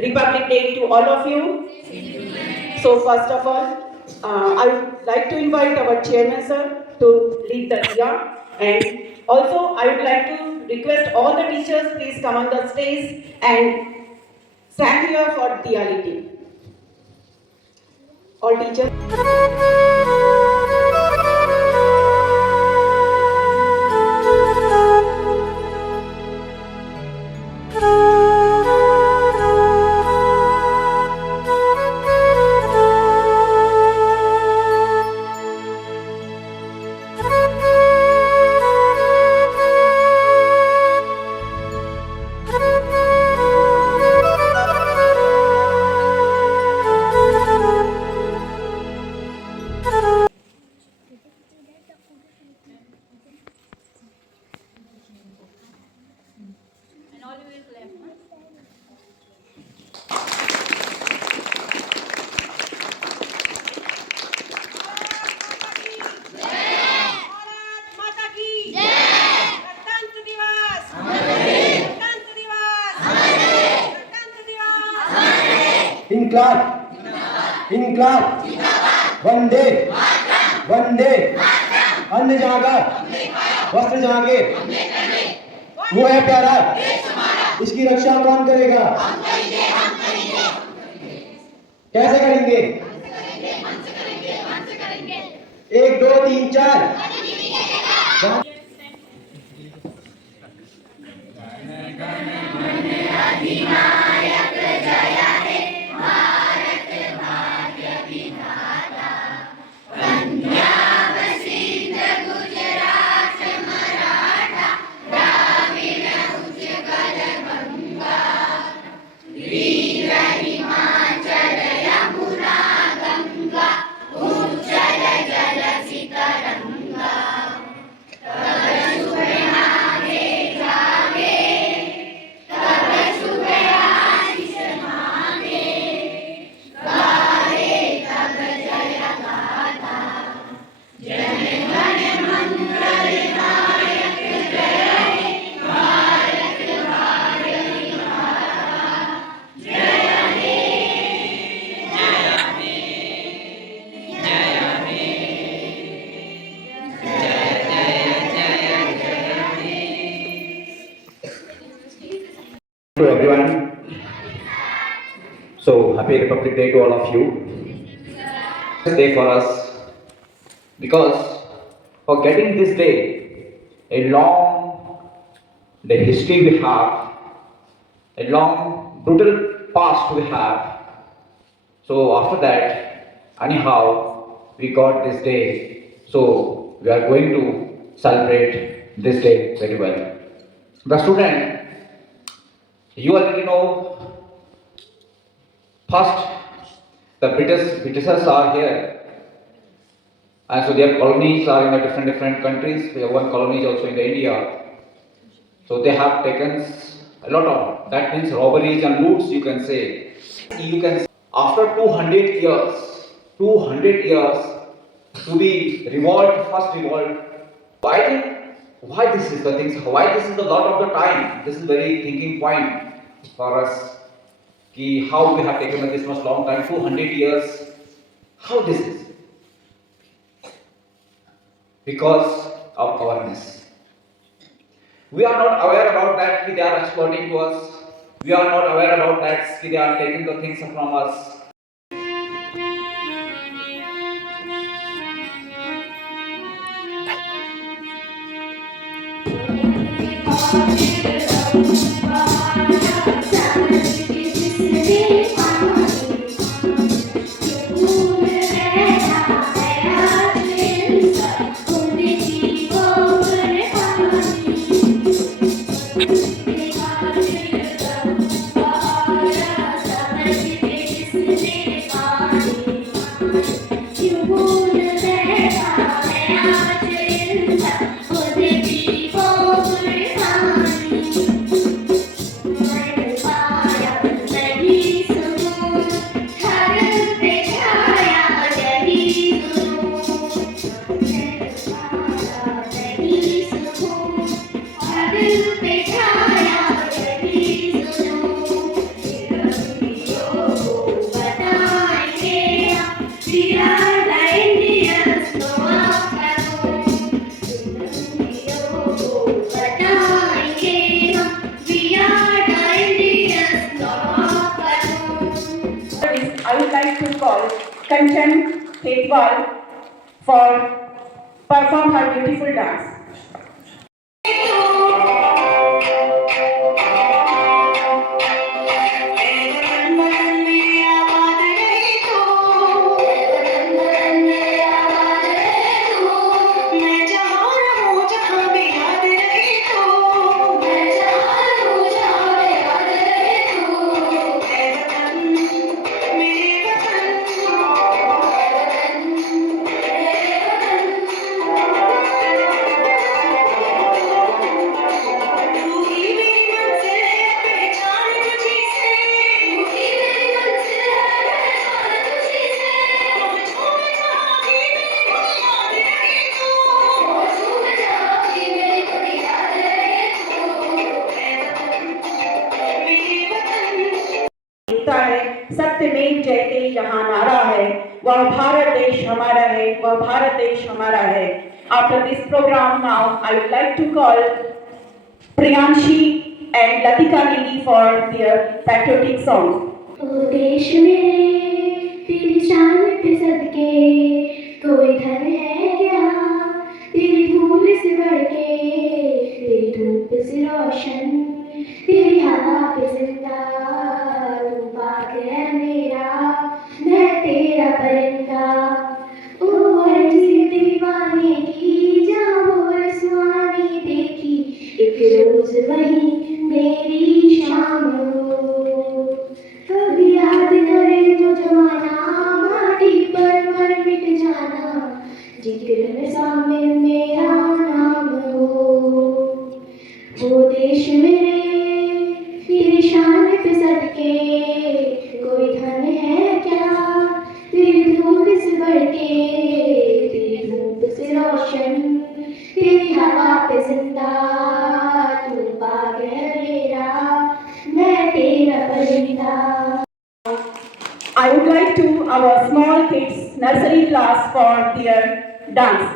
Republic Day to all of you. So first of all, I would like to invite our chairman sir to lead the Diya, and also I would like to request all the teachers please come on the stage and stand here for Diya lighting. All teachers. इनकलाब इनकलाब वंदे वंदे अन्न जागा वस्त्र जागे वो है प्यारा इसकी रक्षा कौन करेगा कैसे करेंगे 1 2 3 4 To everyone, so happy Republic Day to all of you. This day for us because for getting this day, a long the history we have, a long brutal past we have. So after that, anyhow, we got this day. So we are going to celebrate this day very well. The student. You already know, first, the Britishers are here, and so their colonies are in the different countries. We have one colony is also in the India. So they have taken a lot of, that means robberies and loots, you can say. After 200 years to be revolt, first revolt. I think why this is the thing, why this is a lot of the time. This is very thinking point for us. How we have taken this much long time, 200 years. How this is? Because of awareness. We are not aware about that they are exploiting to us. We are not aware about that they are taking the things from us. Kanchan Ketwal for perform her beautiful dance. है सत्यमेव जयते यहाँ नारा है वह भारत देश हमारा है वह भारत देश हमारा है. After this program now I would like to call Priyanshi and Latika Nini for their patriotic song. ओ देश मेरे तेरी शान पे सदके कोई धन है क्या तेरी धूल से बढ़ के तेरी धूप से रोशन तेरी हवा पे जिंदा तू पाक है मेरा मैं तेरा परिंदा ओ अर्जी दीवाने की जहाँ वो आसमानी देखी एक रोज वही मेरी शाम हो कभी याद करे जो जमाना माटी पर मर मिट जाना जिक्र में शामिल मेरा नाम हो वो देश मेरे तेरी शान पे सदके कोई धन है क्या तेरी धूप से बढ़ के तेरी धूप से रोशन तेरी हवा पे जिंदा तू पाक है मेरा मैं तेरा परिंदा. I would like to our small kids nursery class for their dance.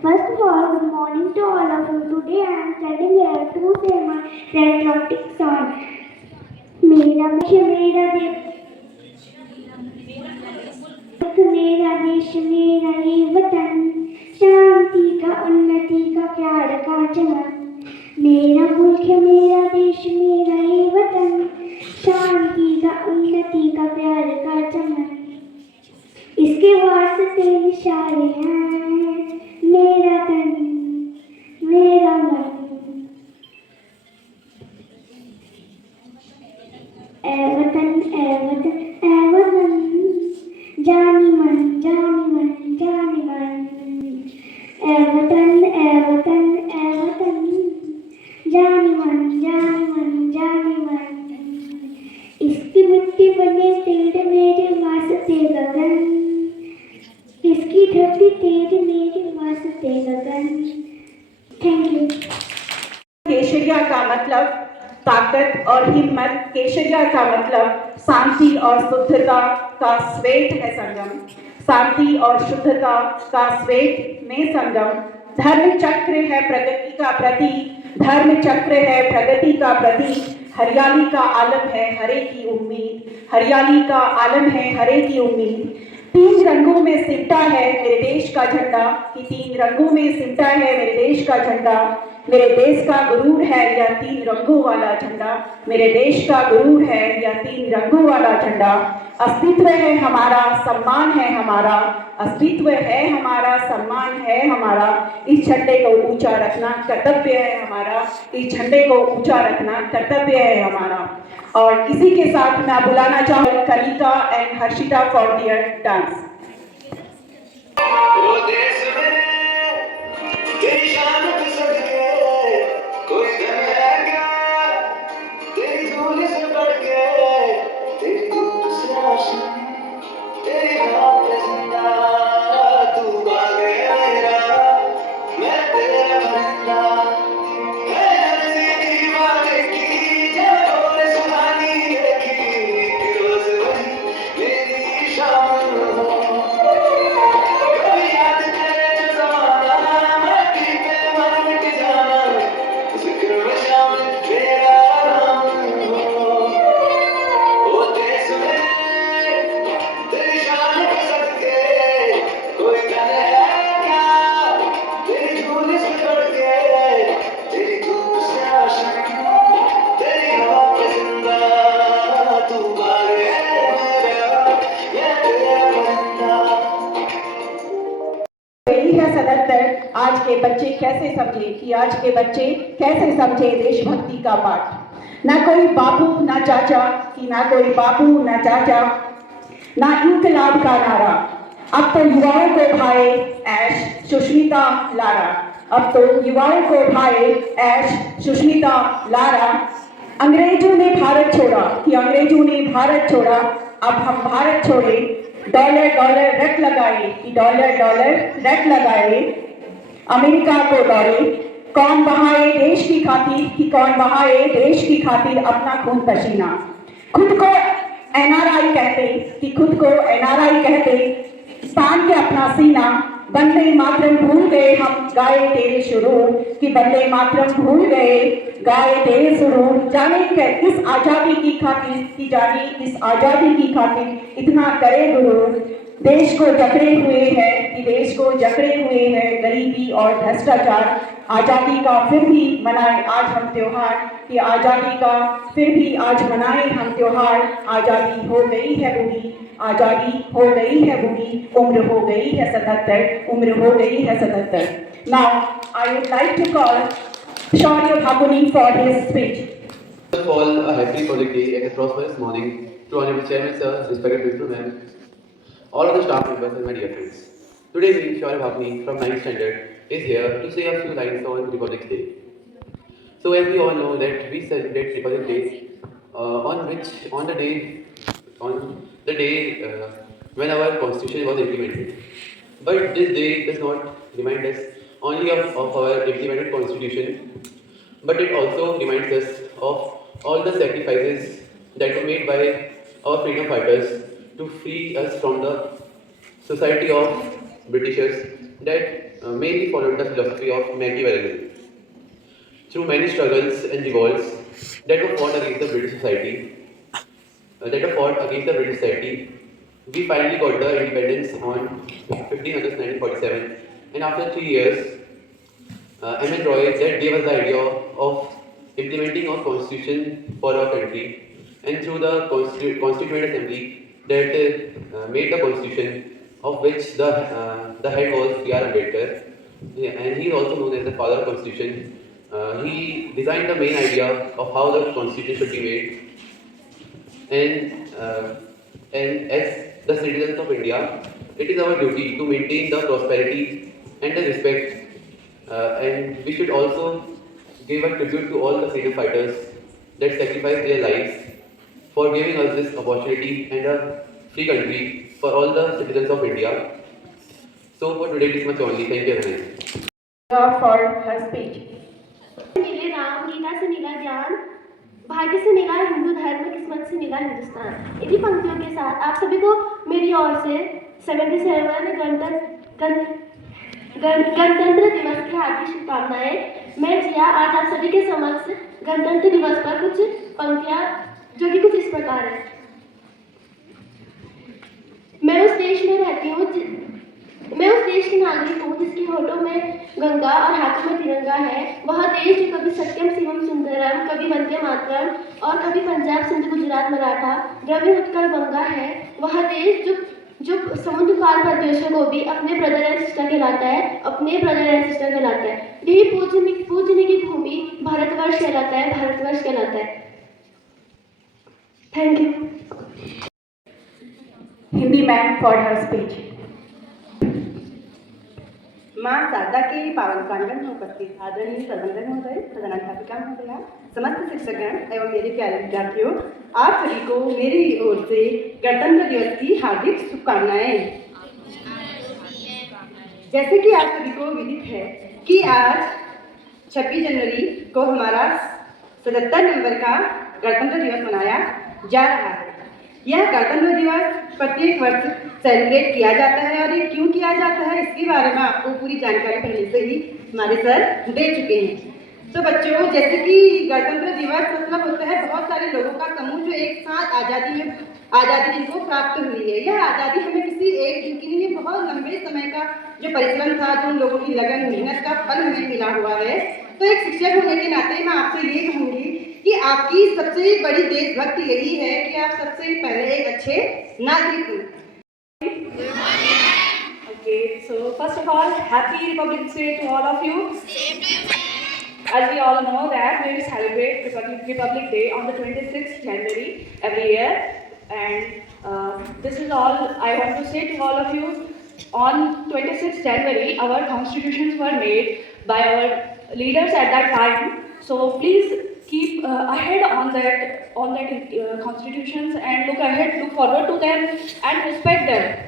First of all, good morning to all of you. Today I am standing here to say my patriotic song. मेरा देश मेरा ये वतन शांति का उन्नति का प्यार का चमन मेरा मुल्क मेरा देश मेरा ये वतन शांति का उन्नति का प्यार का चमन इसके वास्ते निशाने हैं मेरा तन मेरा मन ए वतन ए वतन ए वतन जानी मन जानी मन जानी मन ए वतन ए वतन ए वतन जानी मन जानी मन इसकी मिट्टी बने तेरे मेरे वास्ते गगन इसकी धरती तेरे मेरे वास्ते गगन थैंक यू। केशरिया का मतलब ताकत और हिम्मत, केशरिया का मतलब शांति और शुद्धता का श्वेत है संगम, शांति और शुद्धता का श्वेत में संगम। धर्म चक्र है प्रगति का प्रतीक, धर्म चक्र है प्रगति का प्रतीक। हरियाली का आलम है हरे की उम्मीद, हरियाली का आलम है हरे की उम्मीद। तीन रंगों में सिमटा है मेरे देश का झंडा, कि तीन रंगों में सिमटा है मेरे देश का झंडा। मेरे देश का गुरूर है यह तीन रंगों वाला झंडा, मेरे देश का गुरूर है यह तीन रंगों वाला झंडा। अस्तित्व है हमारा, सम्मान है हमारा, अस्तित्व है हमारा, सम्मान है हमारा। इस झंडे को ऊंचा रखना कर्तव्य है हमारा, इस झंडे को ऊंचा रखना कर्तव्य है हमारा। और इसी के साथ मैं बुलाना चाहूँ Kalika and Harshita for their dance. वो देश में तेरी शान पे सदके कोई धन है क्या, तेरी धूल से बढ़ के, तेरी धूप से रोशन, तेरी हवा पे जिंदा, तू बाग है मेरा, मैं तेरा बंदा। मैं हंसी दीवाने की जब और सुहानी देखी, कि रोज वही मेरी शाम हो। कभी याद करे जो ज़माना, माटी पे मर मिट जाना, ज़िक्र में शामिल मेरा नाम हो। वो देश में तेरी शान पे सदके कोई धन है क्या, तेरी धूल से बढ़ के, तेरी धूप से रोशन, तेरी हवा पे जिंदा, तू बाग है मेरा, मैं तेरा बंदा। यही है सदत्तर। आज के बच्चे कैसे समझे, कि आज के बच्चे कैसे समझे देशभक्ति का पाठ। ना कोई बापू ना चाचा, कि ना कोई बापू ना चाचा, ना इंकलाब का नारा। अब तो युवाओं को भाए ऐश सुष्मिता लारा, अब तो युवाओं को भाए ऐश सुष्मिता लारा। अंग्रेजों ने भारत छोड़ा, कि अंग्रेजों ने भारत छोड़ा, अब हम भारत छोड़े। डॉलर डॉलर रट लगाए, कि डॉलर डॉलर रट लगाए। अमेरिका को दौड़े, कौन बहाए देश की खातिर, कि कौन बहाए देश की खातिर अपना खून पसीना। खुद को एनआरआई कहते, कि खुद को एनआरआई कहते, तान के अपना सीना। वंदे मातरम भूल गए हम गाए तेरे सुरूर, कि वंदे मातरम भूल गए गाए तेरे सुरूर। जाने के इस आजादी की खातिर, कि जाने इस आजादी की खातिर इतना करे गुरूर। देश को जकड़े हुए हैं, कि देश को जकड़े हुए हैं गरीबी और भ्रष्टाचार। आजादी का फिर भी मनाए आज हम त्योहार, कि आजादी का फिर भी आज मनाए हम त्योहार। आजादी हो गई है बूढ़ी, आजादी हो गई है बूढ़ी, उम्र हो गई है 77, उम्र हो गई है 77। Now I would like to call Shaurya Bhaguni for his speech. First of all, a happy Republic Day and a prosperous morning to Honorable Chairman Sir, respected Principal Ma'am, all of the staff members and my dear friends. Today we, Shaurya Bhaguni from 9th standard, is here to say a few lines on Republic Day. So as we all know that we celebrate Republic Day on the day when our constitution was implemented. But this day does not remind us only of our implemented constitution, but it also reminds us of all the sacrifices that were made by our freedom fighters to free us from the society of Britishers that mainly followed the philosophy of Machiavellism. Through many struggles and revolts that were fought against the British society, we finally got the independence on 15 August 1947, and after 3 years, M.N. Roy that gave us the idea of implementing our constitution for our country, and through the Constituent Assembly that made the constitution, of which the head was B.R. Ambedkar, and he is also known as the father of constitution. He designed the main idea of how the constitution should be made, and as the citizens of India, it is our duty to maintain the prosperity and the respect, and we should also give a tribute to all the freedom fighters that sacrificed their lives for giving us this opportunity and a free country for all the citizens of India. So for today, this much only. Thank you very much. for her speech. मिले राम, गीता से मिला ज्ञान, भाग्य से मिला हिंदू धर्म, किस्मत से मिला हिंदुस्तान। इन्हीं पंक्तियों के साथ आप सभी को मेरी ओर से 77 गणतंत्र दिवस की हार्दिक शुभकामनाएं। मैं जिया आज आप सभी के समक्ष गणतंत्र दिवस पर कुछ पंक्तियां जो कि कुछ इस प्रकार है। मैं उस देश में रहती हूँ, मैं उस देश की नागरिक हूँ जिसके होठों में गंगा और हाथों में तिरंगा है। वह देश जो कभी सत्यम शिवम सुंदरम, कभी वंदे मातरम और कभी पंजाब सिंध गुजरात मराठा द्रविड़ उत्कल गंगा है। वह देश जो समुद्र पार प्रदेशों को भी अपने ब्रदर एंड सिस्टर कहलाता है, अपने ब्रदर एंड सिस्टर कहलाता है। यही पूजने की भूमि भारतवर्ष कहलाता है, भारतवर्ष कहलाता है। Thank you. Hindi ma'am for her speech. माँ शारदा के पावन प्रांगण में उपस्थित आदरणीय प्रबंधक महोदय, प्रधानाध्यापिका महोदया, समस्त शिक्षकगण एवं मेरे प्यारे विद्यार्थियों, आप सभी को मेरी ओर से गणतंत्र दिवस की हार्दिक शुभकामनाएं। जैसे कि आप सभी को विदित है कि आज 26 जनवरी को हमारा 77 नंबर का गणतंत्र दिवस मनाया जा रहा है। यह गणतंत्र दिवस प्रत्येक वर्ष सेलिब्रेट किया जाता है और ये क्यों किया जाता है इसके बारे में आपको पूरी जानकारी पहले से ही हमारे सर दे चुके हैं। तो बच्चों, जैसे कि गणतंत्र दिवस मतलब होता है बहुत सारे लोगों का समूह जो एक साथ आज़ादी जिनको प्राप्त हुई है। यह आज़ादी हमें किसी एक दिन की नहीं है, बहुत लंबे समय का जो परिश्रम था, जो उन लोगों की लगन मेहनत का फल हमें मिला हुआ है। तो एक शिक्षक होने के नाते मैं आपसे ये कहूँगी कि आपकी सबसे बड़ी देशभक्ति यही है कि आप सबसे पहले एक अच्छे नागरिक हो। Okay, so first of all, happy Republic Day to all of you. Same to you. As we all know that we celebrate Republic Day on the 26th January every year, and this is all I want to say to all of you. On 26th January, our constitutions were made by our leaders at that time. So please keep ahead on that constitutions and look ahead, look forward to them and respect them.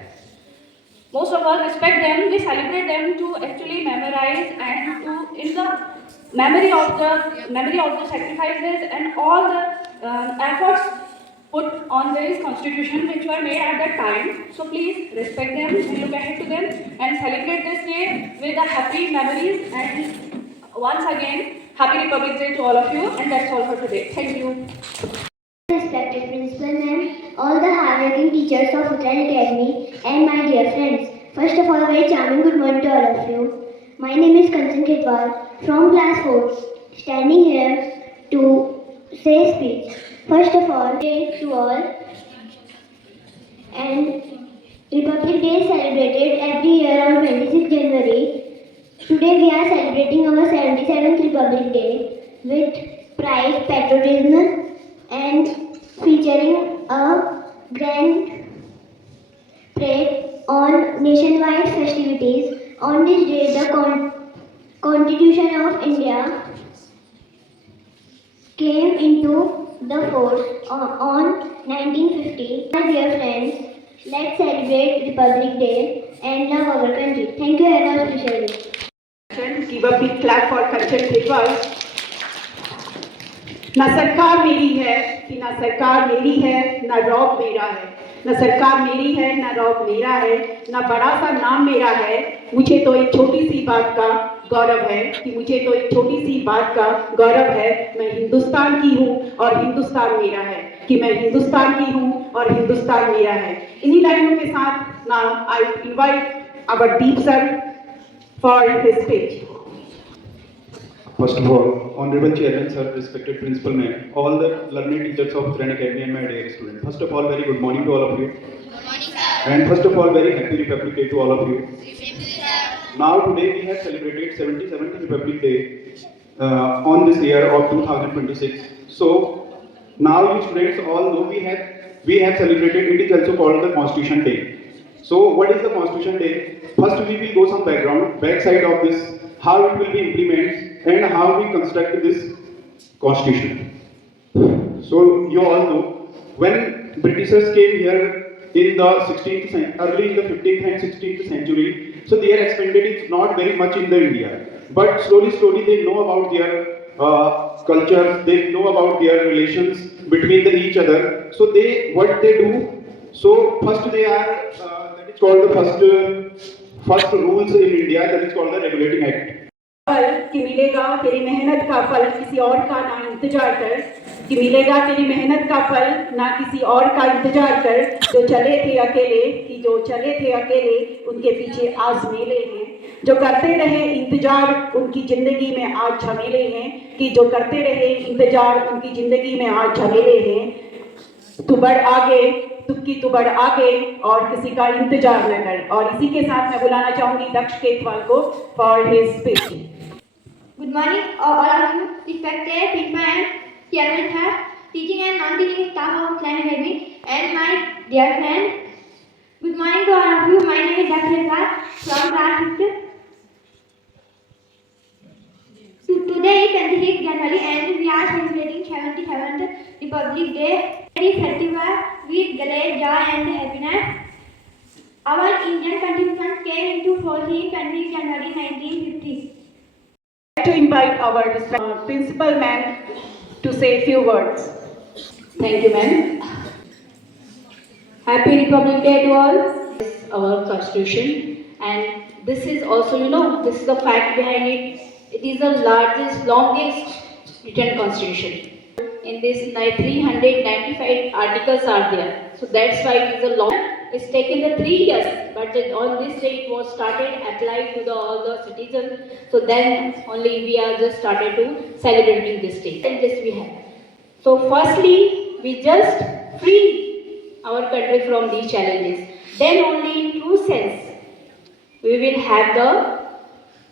Most of all, respect them. We celebrate them to actually memorize and to in the memory of the sacrifices and all the efforts put on this constitution which were made at that time. So please respect them and look ahead to them and celebrate this day with the happy memories. And once again, happy Republic Day to all of you. And that's all for today. Thank you. Respected Principal Ma'am, all the hardworking teachers of Uttarayan Academy, and my dear friends. First of all, very charming good morning to all of you. My name is Kanchan Khitwal from class 4, standing here to say speech. First of all, day to all, and Republic Day is celebrated every year on 26 January. Today we are celebrating our 77th Republic Day with pride, patriotism, and featuring a grand parade on nationwide festivities. On this day, the Constitution of India came into the force on 1950. My dear friends, let's celebrate Republic Day and love our country. Thank you very much, Vishal. Give a big clap for Kanchan Khitwal. ना सरकार मेरी है कि ना सरकार मेरी है, ना रौब मेरा है। ना सरकार मेरी है, ना रौब मेरा है, ना बड़ा सा नाम मेरा है। मुझे तो एक छोटी सी बात का गौरव है कि मुझे तो एक छोटी सी बात का गौरव है। मैं हिंदुस्तान की हूँ और हिंदुस्तान मेरा है, कि मैं हिंदुस्तान की हूँ और हिंदुस्तान मेरा है। इन्हीं लाइनों के साथ now I invite our Deep sir for his speech. First of all, Honorable Chairman, sir, respected Principal Ma'am, all the learned teachers of Uttarayan Academy and my dear students. First of all, very good morning to all of you. Good morning, sir. And first of all, very happy Republic Day to all of you. Now today we have celebrated 77th Republic Day on this year of 2026. So now you students all know we have celebrated, it is also called the Constitution Day. So what is the Constitution Day? First we will go some back side of this, how it will be implemented and how we construct this constitution. So you all know when Britishers came here in the 16th century, early in the 15th and 16th century, so their expanded is not very much in the India. but slowly they know about their cultures, they know about their relations between each other. So what they do, so first they are that is called the first rules in India, that is called the Regulating Act. फल कि मिलेगा तेरी मेहनत का फल किसी और का ना इंतजार कर, कि मिलेगा तेरी मेहनत का फल ना किसी और का इंतजार कर, जो चले थे अकेले कि जो चले थे अकेले उनके पीछे आज मेले हैं, जो करते रहे इंतजार उनकी जिंदगी में आज झमेले हैं, कि जो करते रहे इंतजार उनकी जिंदगी में आज झमेले हैं। तू बढ़ आगे तू बढ़ आगे और किसी का इंतजार न कर। और इसी के साथ मैं बुलाना चाहूंगी दक्ष केतवाल को for his speech. Good morning, all of you, respected principal and chairman sir, teaching and non-teaching staff of Clan Academy, and my dear friend. Good morning to all of you. My name is Daksh Ketvwal from class 5th. Today is 26th January and we are celebrating 77th Republic Day. Very festival with great joy and happiness. Our Indian constitution came into force in 20 January 1950. To invite our principal ma'am to say a few words. Thank you, ma'am. Happy Republic Day to all. This is our constitution, and this is also, this is the fact behind it. It is the longest written constitution. In this, 395 articles are there. So that's why it is a long. It's taken the 3 years, but on this day it was started, applied to all the citizens. So then only we are just started to celebrating this day. And this we have. So firstly, we just free our country from these challenges. Then only in true sense, we will have the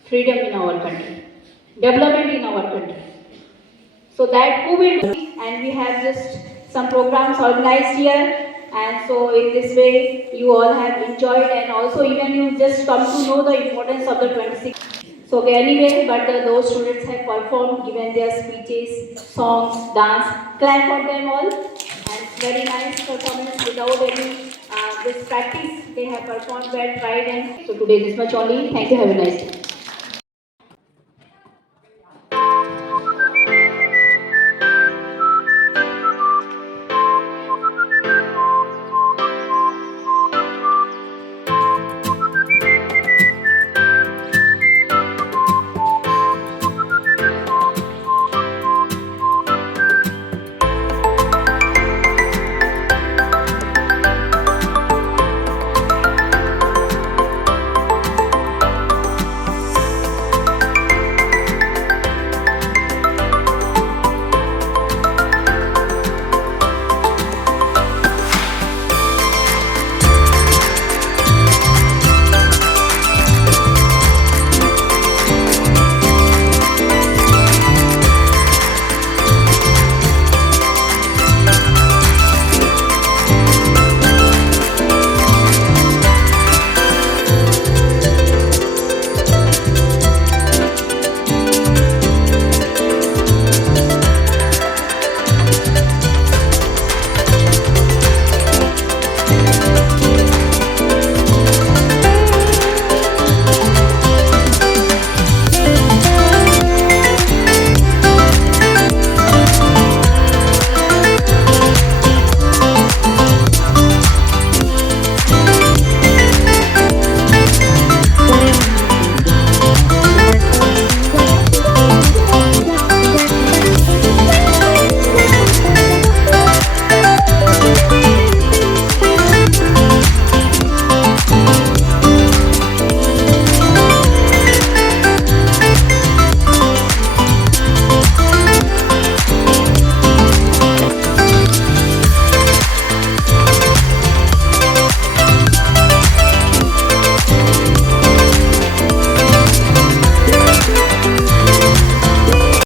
freedom in our country, development in our country. So that who will do? And we have just some programs organized here. And so in this way, you all have enjoyed, and also even you just come to know the importance of the 26. So anyway, but those students have performed, given their speeches, songs, dance, clap for them all. And very nice performance without any this practice. They have performed well, tried, and so today this much only. Thank you. Have a nice day.